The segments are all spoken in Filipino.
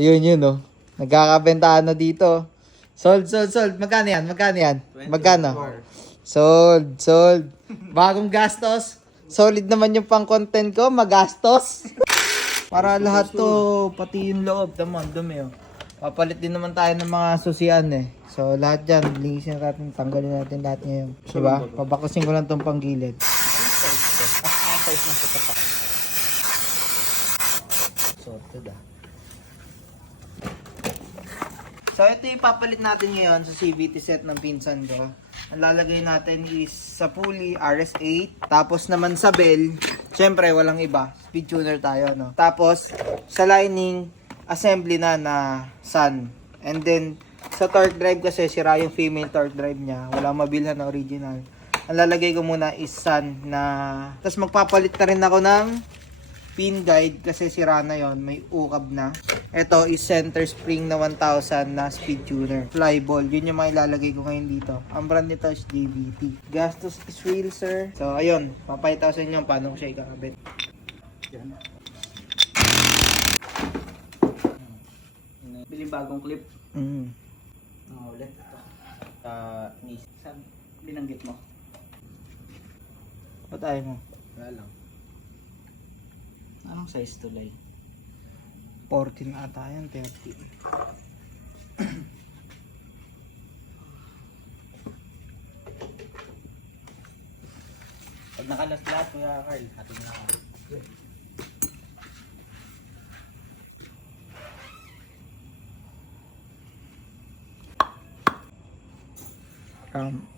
Ayun yun, oh. Nagkakabentahan na dito. Sold. Magkano yan? Magkano? Sold. Bagong gastos. Solid naman yung pang-content ko, magastos. Para lahat to, pati yung loob, dumi oh. Papalit din naman tayo ng mga susian eh. So lahat dyan, linisin natin, tanggalin natin lahat ngayon. Diba? Pabakasin ko lang tong panggilid. Sorted ah. So ito yung papalit natin ngayon sa CVT set ng pinsan ko. Ang lalagay natin is sa pulley RS8. Tapos naman sa bell, syempre walang iba. Speed tuner tayo, no? Tapos sa lining, assembly na Sun. And then sa torque drive kasi sira yung female torque drive niya. Walang mabilhan na original. Ang lalagay ko muna is Sun na... Tapos magpapalit na rin ako ng pin guide kasi sira na yon, may ukab na. Ito is center spring na 1000 na speed tuner. Flyball, yun yung mga ilalagay ko ngayon dito. Ang brand nito is DVT. Gastos is real, sir. So, ayun, papayita ko sa inyo paano ko siya ikakabit. Yan. Biling bagong clip. Ulit ito. Saan binanggit mo? Ba't ayaw mo? Wala lang. Anong size tulay? 14 ata yan, 30. Pag nakalas lahat, Kuya Carl, atin na ako.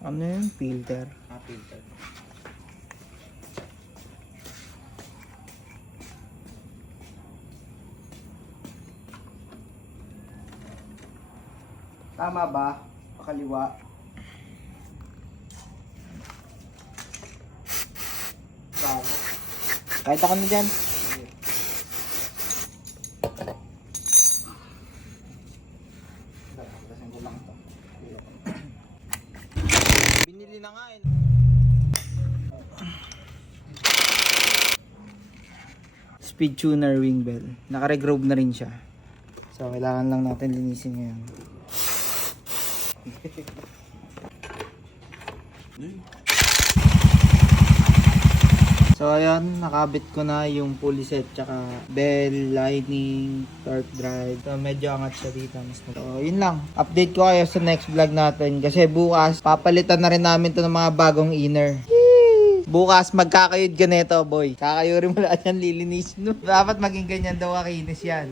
Ano yun? Filter. Filter. Tama ba? Pakaliwa. Bravo. Kahit ako na dyan. Binili na nga eh. Speed tuner wing bell. Naka-regroove na rin siya. So, kailangan lang natin linisin ngayon. So ayan, nakabit ko na yung pulley set tsaka bell, lining, torque drive. So medyo angat siya dito. So yun lang, update ko kayo sa next vlog natin kasi bukas papalitan na rin namin to ng mga bagong inner. Bukas magkakayod ganito boy. Kakayurin mo lahat yan, lilinisin no. Dapat maging ganyan daw kakinis yan.